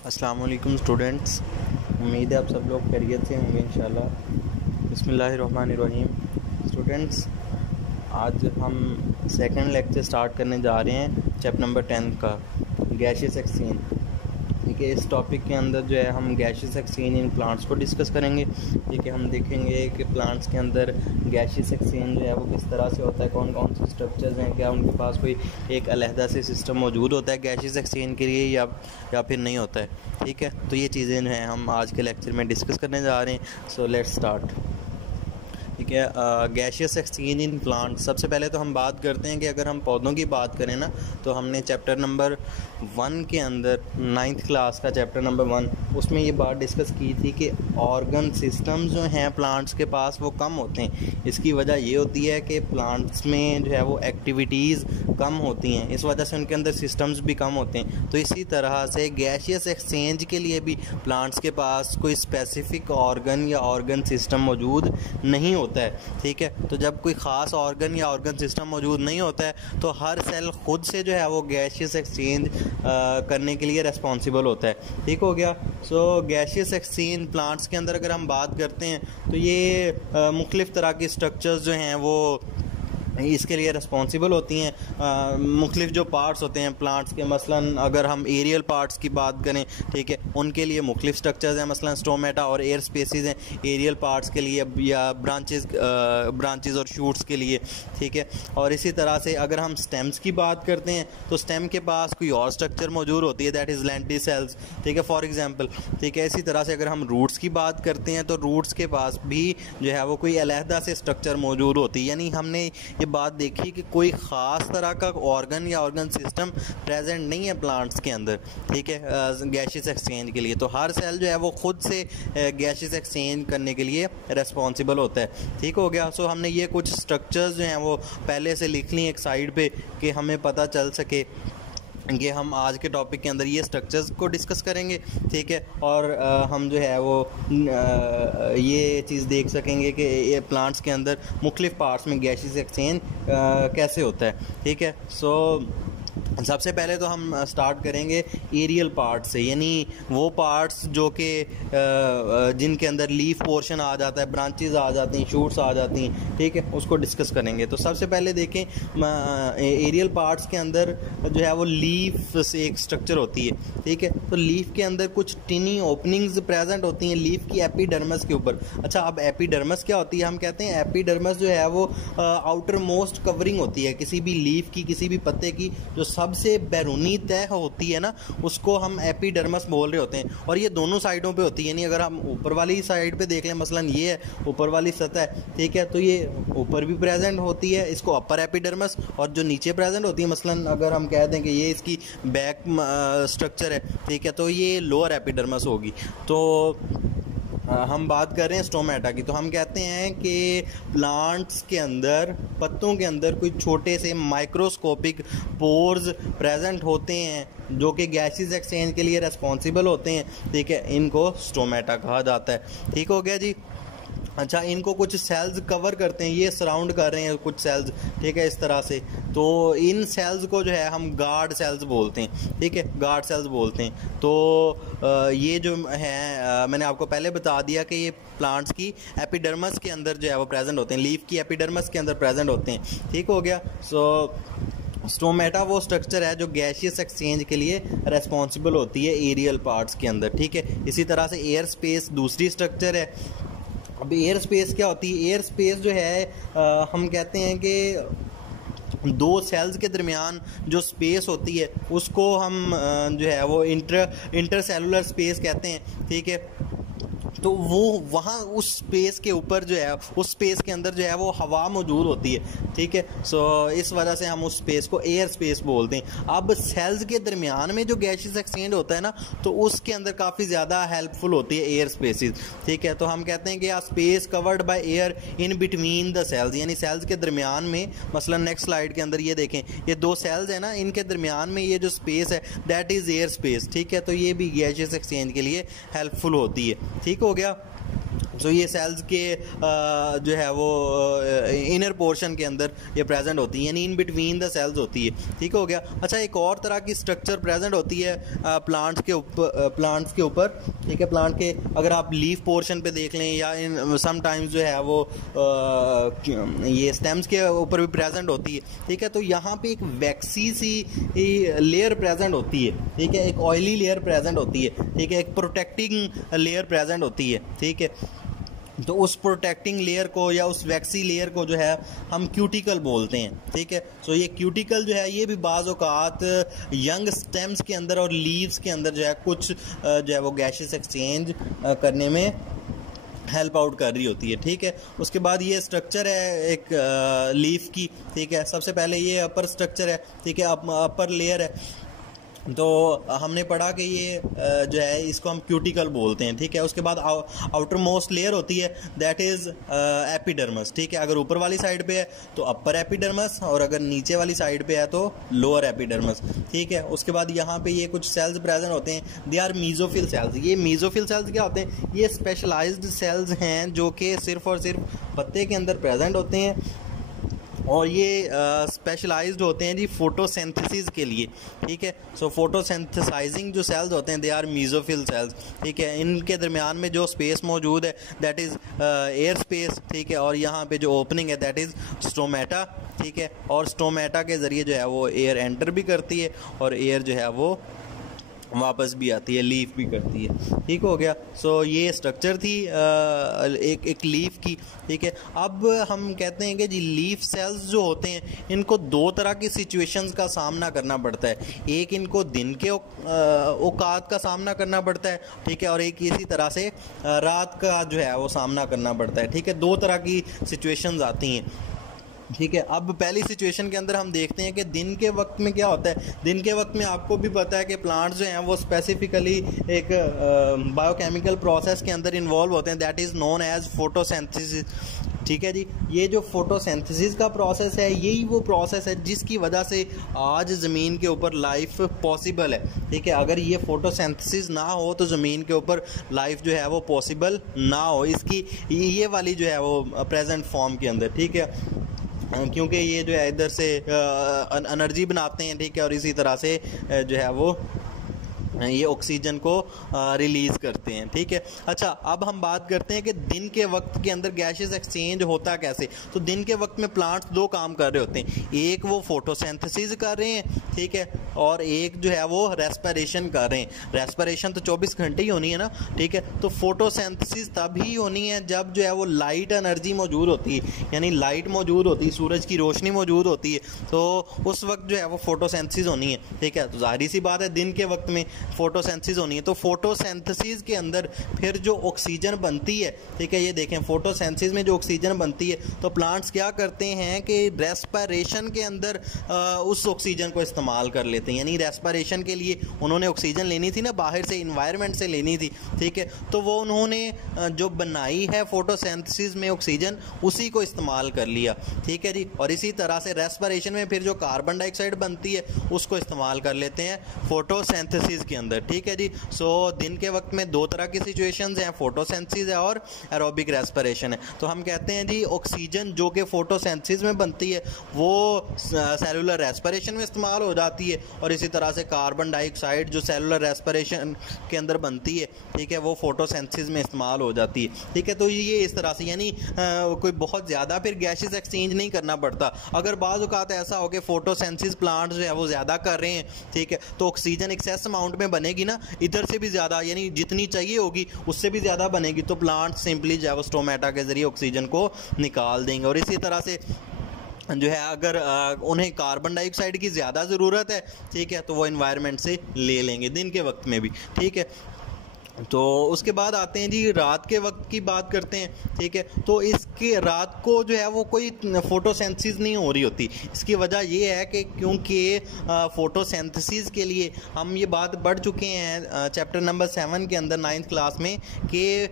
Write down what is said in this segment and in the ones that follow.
अस्सलाम वालेकुम स्टूडेंट्स। उम्मीद है आप सब लोग खैरियत से होंगे इंशाल्लाह। बिस्मिल्लाहिर्रहमानिर्रहीम। स्टूडेंट्स, आज हम सेकंड लेक्चर स्टार्ट करने जा रहे हैं चैप्टर नंबर 10 का, गैशियस एक्सचेंज। ठीक है, इस टॉपिक के अंदर जो है हम गैशियस एक्सचेंज इन प्लांट्स को डिस्कस करेंगे। ठीक है, हम देखेंगे कि प्लांट्स के अंदर गैशियस एक्सचेंज जो है वो किस तरह से होता है, कौन कौन से स्ट्रक्चर्स हैं, क्या उनके पास कोई एक अलहदा से सिस्टम मौजूद होता है गैशियस एक्सचेंज के लिए या फिर नहीं होता है। ठीक है, तो ये चीज़ें जो हैं हम आज के लेक्चर में डिस्कस करने जा रहे हैं। So let's start. ठीक है, गैशियस एक्सचेंज इन प्लांट। सबसे पहले तो हम बात करते हैं कि अगर हम पौधों की बात करें ना, तो हमने चैप्टर नंबर 1 के अंदर 9th क्लास का चैप्टर नंबर 1, उसमें ये बात डिस्कस की थी कि ऑर्गन सिस्टम्स जो हैं प्लांट्स के पास वो कम होते हैं। इसकी वजह ये होती है कि प्लांट्स में जो है वो एक्टिविटीज़ कम होती हैं, इस वजह से उनके अंदर सिस्टम्स भी कम होते हैं। तो इसी तरह से गैशियस एक्सचेंज के लिए भी प्लांट्स के पास कोई स्पेसिफिक ऑर्गन या ऑर्गन सिस्टम मौजूद नहीं होता है। ठीक है, तो जब कोई ख़ास ऑर्गन या ऑर्गन सिस्टम मौजूद नहीं होता है तो हर सेल खुद से जो है वो गैशियस एक्सचेंज करने के लिए रिस्पॉन्सिबल होता है। ठीक हो गया। सो गैशियस एक्सचेंज प्लांट्स के अंदर अगर हम बात करते हैं तो ये मुख्तलिफ़ तरह के स्ट्रक्चर्स जो हैं वो इसके लिए रिस्पॉन्सिबल होती हैं। मुख्तलिफ जो पार्ट्स होते हैं प्लांट्स के, मसलन अगर हम एरियल पार्ट्स की बात करें, ठीक है, उनके लिए मुख्तलिफ स्ट्रक्चर्स हैं, मसलन स्टोमेटा और एयर स्पेसिस हैं एरियल पार्ट्स के लिए, या ब्रांचेस और शूट्स के लिए। ठीक है, और इसी तरह से अगर हम स्टेम्स की बात करते हैं तो स्टेम के पास कोई और स्ट्रक्चर मौजूद होती है, दैट इज़ लेंटिसेल्स। ठीक है, फॉर एग्जांपल। ठीक है, इसी तरह से अगर हम रूट्स की बात करते हैं तो रूट्स के पास भी जो है वो कोई अलहदा से स्ट्रक्चर मौजूद होती है। यानी हमने ये बात देखी कि कोई ख़ास तरह का ऑर्गन या ऑर्गन सिस्टम प्रेजेंट नहीं है प्लांट्स के अंदर। ठीक है, गैशियस एक्सचेंज के लिए तो हर सेल जो है वो खुद से गैशियस एक्सचेंज करने के लिए रिस्पॉन्सिबल होता है। ठीक हो गया। सो हमने ये कुछ स्ट्रक्चर्स जो हैं वो पहले से लिख ली एक साइड पे कि हमें पता चल सके। ये हम आज के टॉपिक के अंदर ये स्ट्रक्चर्स को डिस्कस करेंगे। ठीक है, और हम जो है वो ये चीज़ देख सकेंगे कि ये प्लांट्स के अंदर मुख्तलिफ पार्ट्स में गैशियस एक्सचेंज कैसे होता है। ठीक है, सो सबसे पहले तो हम स्टार्ट करेंगे एरियल पार्ट से, यानी वो पार्ट्स जो कि जिनके अंदर लीफ पोर्शन आ जाता है, ब्रांचेस आ जाती हैं, शूट्स आ जाती हैं। ठीक है, उसको डिस्कस करेंगे। तो सबसे पहले देखें, एरियल पार्ट्स के अंदर जो है वो लीफ से एक स्ट्रक्चर होती है। ठीक है, तो लीफ के अंदर कुछ टिनी ओपनिंग्स प्रेजेंट होती हैं लीफ की एपिडर्मस के ऊपर। अच्छा, अब एपिडर्मस क्या होती है? हम कहते हैं एपिडर्मस जो है वो आउटर मोस्ट कवरिंग होती है किसी भी लीफ की, किसी भी पत्ते की, जो सबसे बैरूनी तह होती है ना, उसको हम एपिडर्मस बोल रहे होते हैं। और ये दोनों साइडों पे होती है, यानी अगर हम ऊपर वाली साइड पे देख लें, मसलन ये है ऊपर वाली सतह, ठीक है, तो ये ऊपर भी प्रेजेंट होती है, इसको अपर एपिडर्मस, और जो नीचे प्रेजेंट होती है, मसलन अगर हम कह दें कि ये इसकी बैक स्ट्रक्चर है, ठीक है, तो ये लोअर एपिडर्मस होगी। तो हम बात कर रहे हैं स्टोमेटा की, तो हम कहते हैं कि प्लांट्स के अंदर, पत्तों के अंदर कोई छोटे से माइक्रोस्कोपिक पोर्स प्रेजेंट होते हैं जो कि गैसेस एक्सचेंज के लिए रिस्पॉन्सिबल होते हैं। ठीक है, इनको स्टोमेटा कहा जाता है। ठीक हो गया जी। अच्छा, इनको कुछ सेल्स कवर करते हैं, ये सराउंड कर रहे हैं कुछ सेल्स। ठीक है, इस तरह से। तो इन सेल्स को जो है हम गार्ड सेल्स बोलते हैं। ठीक है, गार्ड सेल्स बोलते हैं। तो ये जो हैं, मैंने आपको पहले बता दिया कि ये प्लांट्स की एपिडर्मस के अंदर जो है वो प्रेजेंट होते हैं, लीफ की एपिडर्मस के अंदर प्रेजेंट होते हैं। ठीक हो गया। सो स्टोमेटा वो स्ट्रक्चर है जो गैशियस एक्सचेंज के लिए रेस्पॉन्सिबल होती है एरियल पार्ट्स के अंदर। ठीक है, इसी तरह से एयर स्पेस दूसरी स्ट्रक्चर है। अब एयर स्पेस क्या होती है? एयर स्पेस जो है हम कहते हैं कि दो सेल्स के दरमियान जो स्पेस होती है उसको हम जो है वो इंटरसेलुलर स्पेस कहते हैं। ठीक है, तो वो वहाँ उस स्पेस के ऊपर जो है, उस स्पेस के अंदर जो है वो हवा मौजूद होती है। ठीक है, सो इस वजह से हम उस स्पेस को एयर स्पेस बोलते हैं। अब सेल्स के दरमियान में जो गैशियस एक्सचेंज होता है ना, तो उसके अंदर काफ़ी ज़्यादा हेल्पफुल होती है एयर स्पेसिस। ठीक है, तो हम कहते हैं कि a space covered by air in between the cells, यानी सेल्स के दरमियान में, मसलन नेक्स्ट स्लाइड के अंदर ये देखें, ये दो सेल्स है ना, इनके दरमियान में ये जो स्पेस है दैट इज़ एयर स्पेस। ठीक है, तो ये भी गैशियस एक्सचेंज के लिए हेल्पफुल होती है। ठीक हो गया। सो ये सेल्स के जो है वो इनर पोर्शन के अंदर ये प्रेजेंट होती है, यानी इन बिटवीन द सेल्स होती है। ठीक हो गया। अच्छा, एक और तरह की स्ट्रक्चर प्रेजेंट होती है प्लांट्स के ऊपर। ठीक है, प्लांट के अगर आप लीफ पोर्शन पे देख लें या समटाइम्स जो है वो ये स्टेम्स के ऊपर भी प्रेजेंट होती है। ठीक है, तो यहाँ पे एक वैक्सी सी लेयर प्रेजेंट होती है। ठीक है, एक ऑयली लेयर प्रेजेंट होती है। ठीक है, एक प्रोटेक्टिंग लेयर प्रेजेंट होती है। ठीक है, तो उस प्रोटेक्टिंग लेयर को या उस वैक्सी लेयर को जो है हम क्यूटिकल बोलते हैं। ठीक है, सो ये क्यूटिकल जो है ये भी बाज़ औक़ात यंग स्टेम्स के अंदर और लीव्स के अंदर जो है कुछ जो है वो गैसेस एक्सचेंज करने में हेल्प आउट कर रही होती है। ठीक है, उसके बाद ये स्ट्रक्चर है एक लीफ की। ठीक है, सबसे पहले ये अपर स्ट्रक्चर है। ठीक है, अपर लेयर है, तो हमने पढ़ा कि ये जो है इसको हम क्यूटिकल बोलते हैं। ठीक है, उसके बाद आउटर मोस्ट लेयर होती है, दैट इज़ एपिडर्मस। ठीक है, अगर ऊपर वाली साइड पे है तो अपर एपिडर्मस, और अगर नीचे वाली साइड पे है तो लोअर एपिडर्मस। ठीक है, उसके बाद यहाँ पे ये कुछ सेल्स प्रेजेंट होते हैं, दे आर मीजोफिल सेल्स। ये मीजोफिल सेल्स क्या होते हैं? ये स्पेशलाइज्ड सेल्स हैं जो कि सिर्फ और सिर्फ पत्ते के अंदर प्रेजेंट होते हैं, और ये स्पेशलाइज्ड होते हैं जी फोटोसिंथेसिस के लिए। ठीक है, सो फोटोसिंथेसाइजिंग जो सेल्स होते हैं दे आर मीजोफिल सेल्स। ठीक है, इनके दरमियान में जो स्पेस मौजूद है दैट इज़ एयर स्पेस। ठीक है, और यहाँ पे जो ओपनिंग है दैट इज़ स्टोमेटा। ठीक है, और स्टोमेटा के ज़रिए जो है वो एयर एंटर भी करती है और एयर जो है वो वापस भी आती है, लीफ भी करती है। ठीक हो गया। सो ये स्ट्रक्चर थी एक लीफ की। ठीक है, अब हम कहते हैं कि जी लीफ सेल्स जो होते हैं इनको दो तरह की सिचुएशंस का सामना करना पड़ता है। एक इनको दिन के औकात का सामना करना पड़ता है। ठीक है, और एक इसी तरह से रात का जो है वो सामना करना पड़ता है। ठीक है, दो तरह की सिचुएशंस आती हैं। ठीक है, अब पहली सिचुएशन के अंदर हम देखते हैं कि दिन के वक्त में क्या होता है। दिन के वक्त में आपको भी पता है कि प्लांट्स जो हैं वो स्पेसिफिकली एक बायोकेमिकल प्रोसेस के अंदर इन्वॉल्व होते हैं, that is known as photosynthesis. ठीक है जी, ये जो फोटोसिंथेसिस का प्रोसेस है यही वो प्रोसेस है जिसकी वजह से आज ज़मीन के ऊपर लाइफ पॉसिबल है। ठीक है, अगर ये फोटोसिंथेसिस ना हो तो ज़मीन के ऊपर लाइफ जो है वो पॉसिबल ना हो, इसकी ये वाली जो है वो प्रेजेंट फॉर्म के अंदर। ठीक है, क्योंकि ये जो है इधर से एनर्जी बनाते हैं। ठीक है, और इसी तरह से जो है वो ये ऑक्सीजन को रिलीज़ करते हैं। ठीक है, अच्छा अब हम बात करते हैं कि दिन के वक्त के अंदर गैसेस एक्सचेंज होता कैसे। तो दिन के वक्त में प्लांट्स दो काम कर रहे होते हैं, एक वो फोटोसिंथेसिस कर रहे हैं। ठीक है, और एक जो है वो रेस्पिरेशन कर रहे हैं। रेस्पिरेशन तो 24 घंटे ही होनी है ना। ठीक है, तो फोटोसिंथेसिस तभी होनी है जब जो है वो लाइट एनर्जी मौजूद होती है, यानी लाइट मौजूद होती है, सूरज की रोशनी मौजूद होती है, तो उस वक्त जो है वो फोटोसिंथेसिस होनी है। ठीक है, तो जाहिर सी बात है दिन के वक्त में फोटोसिंथेसिस होनी है। तो फोटोसिंथेसिस के अंदर फिर जो ऑक्सीजन बनती है, ठीक है, ये देखें फोटोसिंथेसिस में जो ऑक्सीजन बनती है तो प्लांट्स क्या करते हैं कि रेस्पिरेशन के अंदर उस ऑक्सीजन को इस्तेमाल कर लेते हैं। यानी रेस्पिरेशन के लिए उन्होंने ऑक्सीजन लेनी थी ना, बाहर से इन्वायरमेंट से लेनी थी। ठीक है, तो वो उन्होंने जो बनाई है फोटोसिंथेसिस में ऑक्सीजन उसी को इस्तेमाल कर लिया। ठीक है जी, और इसी तरह से रेस्पिरेशन में फिर जो कार्बन डाइऑक्साइड बनती है उसको इस्तेमाल कर लेते हैं फोटोसिंथेसिस के अंदर। ठीक है जी, सो दिन के वक्त में दो तरह की सिचुएशंस हैं, फोटोसिंथेसिस है और एरोबिक रेस्पिरेशन है। तो हम कहते हैं जी ऑक्सीजन जो कि फोटोसिंथेसिस में बनती है वो सेलुलर रेस्पिरेशन में इस्तेमाल हो जाती है, और इसी तरह से कार्बन डाइऑक्साइड जो सेलुलर रेस्पिरेशन के अंदर बनती है, ठीक है, वो फोटोसिंथेसिस में इस्तेमाल हो जाती है। ठीक है, तो ये इस तरह से यानी कोई बहुत ज़्यादा फिर गैसेस एक्सचेंज नहीं करना पड़ता। अगर बाज़ औक़ात ऐसा हो कि फोटोसिंथेसिस प्लांट जो है वो ज़्यादा कर रहे हैं, ठीक है, तो ऑक्सीजन एक्सेस अमाउंट में बनेगी ना, इधर से भी ज़्यादा यानी जितनी चाहिए होगी उससे भी ज़्यादा बनेगी, तो प्लांट सिंपली जो है स्टोमेटा के ज़रिए ऑक्सीजन को निकाल देंगे। और इसी तरह से जो है अगर उन्हें कार्बन डाइऑक्साइड की ज़्यादा ज़रूरत है, ठीक है, तो वो एनवायरनमेंट से ले लेंगे दिन के वक्त में भी। ठीक है, तो उसके बाद आते हैं जी रात के वक्त की बात करते हैं। ठीक है, तो इसके रात को जो है वो कोई फोटोसिंथेसिस नहीं हो रही होती। इसकी वजह ये है कि क्योंकि फोटोसिंथेसिस के लिए हम ये बात बढ़ चुके हैं चैप्टर नंबर 7 के अंदर 9th क्लास में कि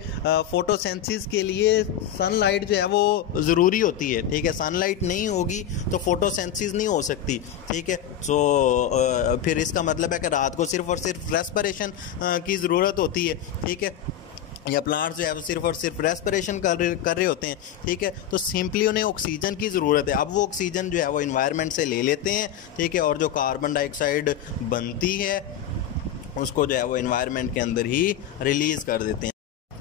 फोटोसिंथेसिस के लिए सनलाइट जो है वो ज़रूरी होती है। ठीक है, सनलाइट नहीं होगी तो फोटोसिंथेसिस नहीं हो सकती। ठीक है, तो फिर इसका मतलब है कि रात को सिर्फ और सिर्फ रेस्पिरेशन की ज़रूरत होती है। ठीक है, या प्लांट्स जो है वो सिर्फ और सिर्फ रेस्पिरेशन कर रहे होते हैं, ठीक है। तो सिंपली उन्हें ऑक्सीजन की ज़रूरत है। अब वो ऑक्सीजन जो है वो इन्वायरमेंट से ले लेते हैं, ठीक है, और जो कार्बन डाइऑक्साइड बनती है उसको जो है वो इन्वायरमेंट के अंदर ही रिलीज़ कर देते हैं।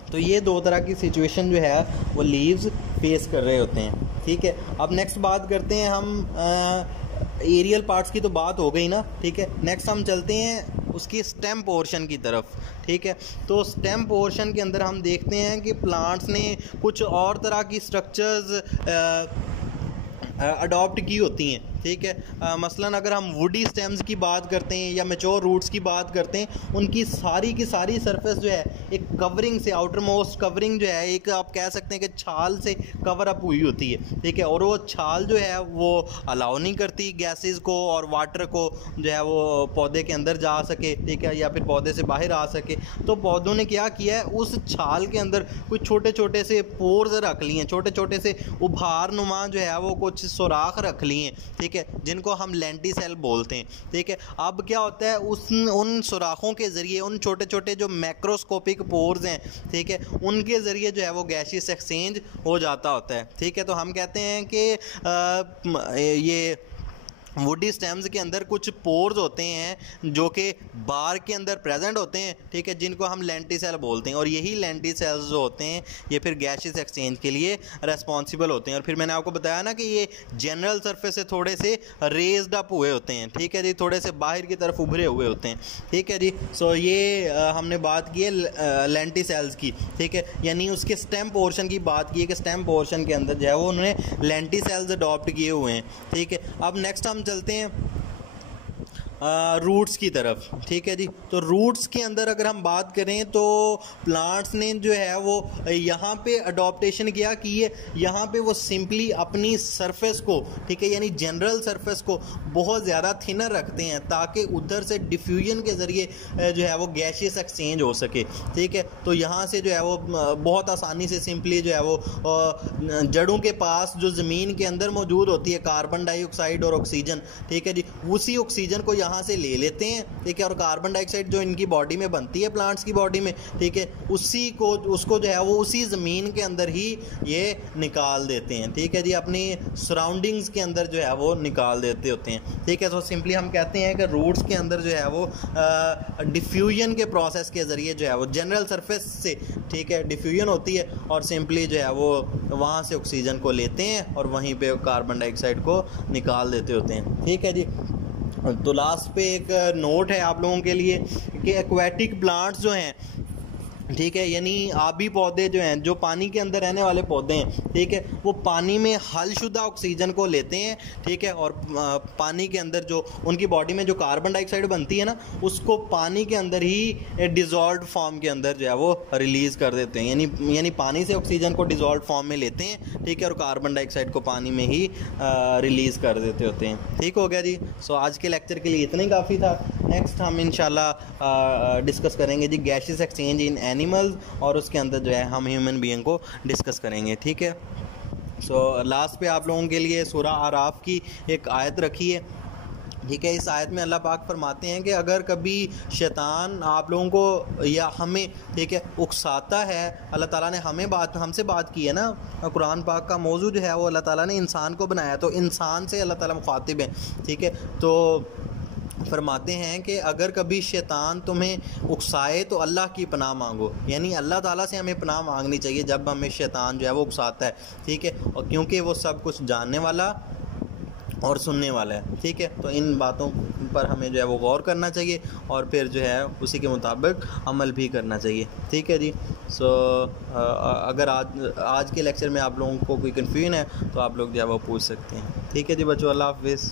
तो ये दो तरह की सिचुएशन जो है वो लीव्स फेस कर रहे होते हैं, ठीक है। अब नेक्स्ट बात करते हैं हम एरियल पार्ट्स की तो बात हो गई ना, ठीक है। नेक्स्ट हम चलते हैं उसकी स्टेम पोर्शन की तरफ, ठीक है। तो स्टेम पोर्शन के अंदर हम देखते हैं कि प्लांट्स ने कुछ और तरह की स्ट्रक्चर्स अडॉप्ट की होती हैं, ठीक है। मसलन अगर हम वुडी स्टेम्स की बात करते हैं या मैच्योर रूट्स की बात करते हैं, उनकी सारी की सारी सरफेस जो है एक कवरिंग से, आउटर मोस्ट कवरिंग जो है एक आप कह सकते हैं कि छाल से कवर अप हुई होती है, ठीक है। और वो छाल जो है वो अलाउ नहीं करती गैसेस को और वाटर को जो है वो पौधे के अंदर जा सके, ठीक है, या फिर पौधे से बाहर आ सके। तो पौधों ने क्या किया है, उस छाल के अंदर कुछ छोटे छोटे से पोर्स रख लिए हैं, छोटे छोटे से उभार नुमा जो है वो कुछ सुराख रख लिए हैं, ठीक है, जिनको हम लेंटिसेल बोलते हैं, ठीक है। अब क्या होता है, उन सुराखों के ज़रिए, उन छोटे छोटे जो मैक्रोस्कोपिक पोर्स हैं, ठीक है, उनके ज़रिए जो है वो गैसियस एक्सचेंज हो जाता होता है, ठीक है। तो हम कहते हैं कि ये वुडी स्टेम्स के अंदर कुछ पोर्स होते हैं जो कि बार के अंदर प्रेजेंट होते हैं, ठीक है, जिनको हम लेंटिसेल बोलते हैं। और यही लेंटिसेल्स जो होते हैं ये फिर गैसियस एक्सचेंज के लिए रेस्पॉन्सिबल होते हैं। और फिर मैंने आपको बताया ना कि ये जनरल सरफेस से थोड़े से रेज्ड अप हुए होते हैं, ठीक है जी, थोड़े से बाहर की तरफ उभरे हुए होते हैं, ठीक है जी। सो ये हमने बात की है लेंटिसेल्स की, ठीक है, यानी उसके स्टेम पोर्शन की बात की है कि स्टेम पोर्शन के अंदर जो है वो उन्होंने लेंटिसेल्स अडॉप्ट किए हुए हैं, ठीक है। अब नेक्स्ट हम चलते हैं रूट्स की तरफ, ठीक है जी। तो रूट्स के अंदर अगर हम बात करें तो प्लांट्स ने जो है वो यहाँ पे अडॉप्टेशन किया कि ये यहाँ पे वो सिंपली अपनी सरफेस को, ठीक है, यानी जनरल सरफेस को बहुत ज़्यादा थिनर रखते हैं ताकि उधर से डिफ्यूजन के ज़रिए जो है वो गैसियस एक्सचेंज हो सके, ठीक है। तो यहाँ से जो है वो बहुत आसानी से सिंपली जो है वो जड़ों के पास जो ज़मीन के अंदर मौजूद होती है कार्बन डाइऑक्साइड और ऑक्सीजन, ठीक है जी, उसी ऑक्सीजन को यहाँ से ले लेते हैं, ठीक है, और कार्बन डाइऑक्साइड जो इनकी बॉडी में बनती है, प्लांट्स की बॉडी में, ठीक है, उसको जो है वो उसी ज़मीन के अंदर ही ये निकाल देते हैं, ठीक है जी, अपनी सराउंडिंग्स के अंदर जो है वो निकाल देते होते हैं, ठीक है। तो सिंपली हम कहते हैं कि रूट्स के अंदर जो है वो डिफ्यूजन के प्रोसेस के ज़रिए जो है वो जनरल सरफेस से, ठीक है, डिफ्यूजन होती है और सिंपली जो है वो वहाँ से ऑक्सीजन को लेते हैं और वहीं पे कार्बन डाइऑक्साइड को निकाल देते होते हैं, ठीक है जी। तो लास्ट पे एक नोट है आप लोगों के लिए कि एक्वेटिक प्लांट्स जो हैं, ठीक है, यानी आबी पौधे जो हैं, जो पानी के अंदर रहने वाले पौधे हैं, ठीक है, वो पानी में हलशुदा ऑक्सीजन को लेते हैं, ठीक है, और पानी के अंदर जो उनकी बॉडी में जो कार्बन डाइऑक्साइड बनती है ना, उसको पानी के अंदर ही डिज़ोल्व फॉर्म के अंदर जो है वो रिलीज़ कर देते हैं, यानी पानी से ऑक्सीजन को डिज़ोल्व फॉर्म में लेते हैं, ठीक है, और कार्बन डाइऑक्साइड को पानी में ही रिलीज़ कर देते होते हैं। ठीक हो गया जी। सो आज के लेक्चर के लिए इतना ही काफ़ी था। नेक्स्ट हम इंशाल्लाह डिस्कस करेंगे जी गैसियस एक्सचेंज इन एनिमल्स, और उसके अंदर जो है हम ह्यूमन बीइंग को डिस्कस करेंगे, ठीक है। सो लास्ट पे आप लोगों के लिए सूरा आराफ की एक आयत रखी है, ठीक है। इस आयत में अल्लाह पाक फरमाते हैं कि अगर कभी शैतान आप लोगों को या हमें, ठीक है, उकसाता है, अल्लाह ताला ने हमसे बात की है ना, कुरान पाक का मौजू जो है वो अल्लाह ताला ने इंसान को बनाया, तो इंसान से अल्लाह ताला मुखातिब है, ठीक है। तो फरमाते हैं कि अगर कभी शैतान तुम्हें उकसाए तो अल्लाह की पनाह मांगो, यानी अल्लाह ताला से हमें पनाह मांगनी चाहिए जब हमें शैतान जो है वो उकसाता है, ठीक है, और क्योंकि वो सब कुछ जानने वाला और सुनने वाला है, ठीक है। तो इन बातों पर हमें जो है वो गौर करना चाहिए और फिर जो है उसी के मुताबिक अमल भी करना चाहिए, ठीक है जी। सो अगर आज के लेक्चर में आप लोगों को कोई कन्फ्यूजन है तो आप लोग जो है वो पूछ सकते हैं, ठीक है जी बच्चों। अल्लाह हाफ़िज़।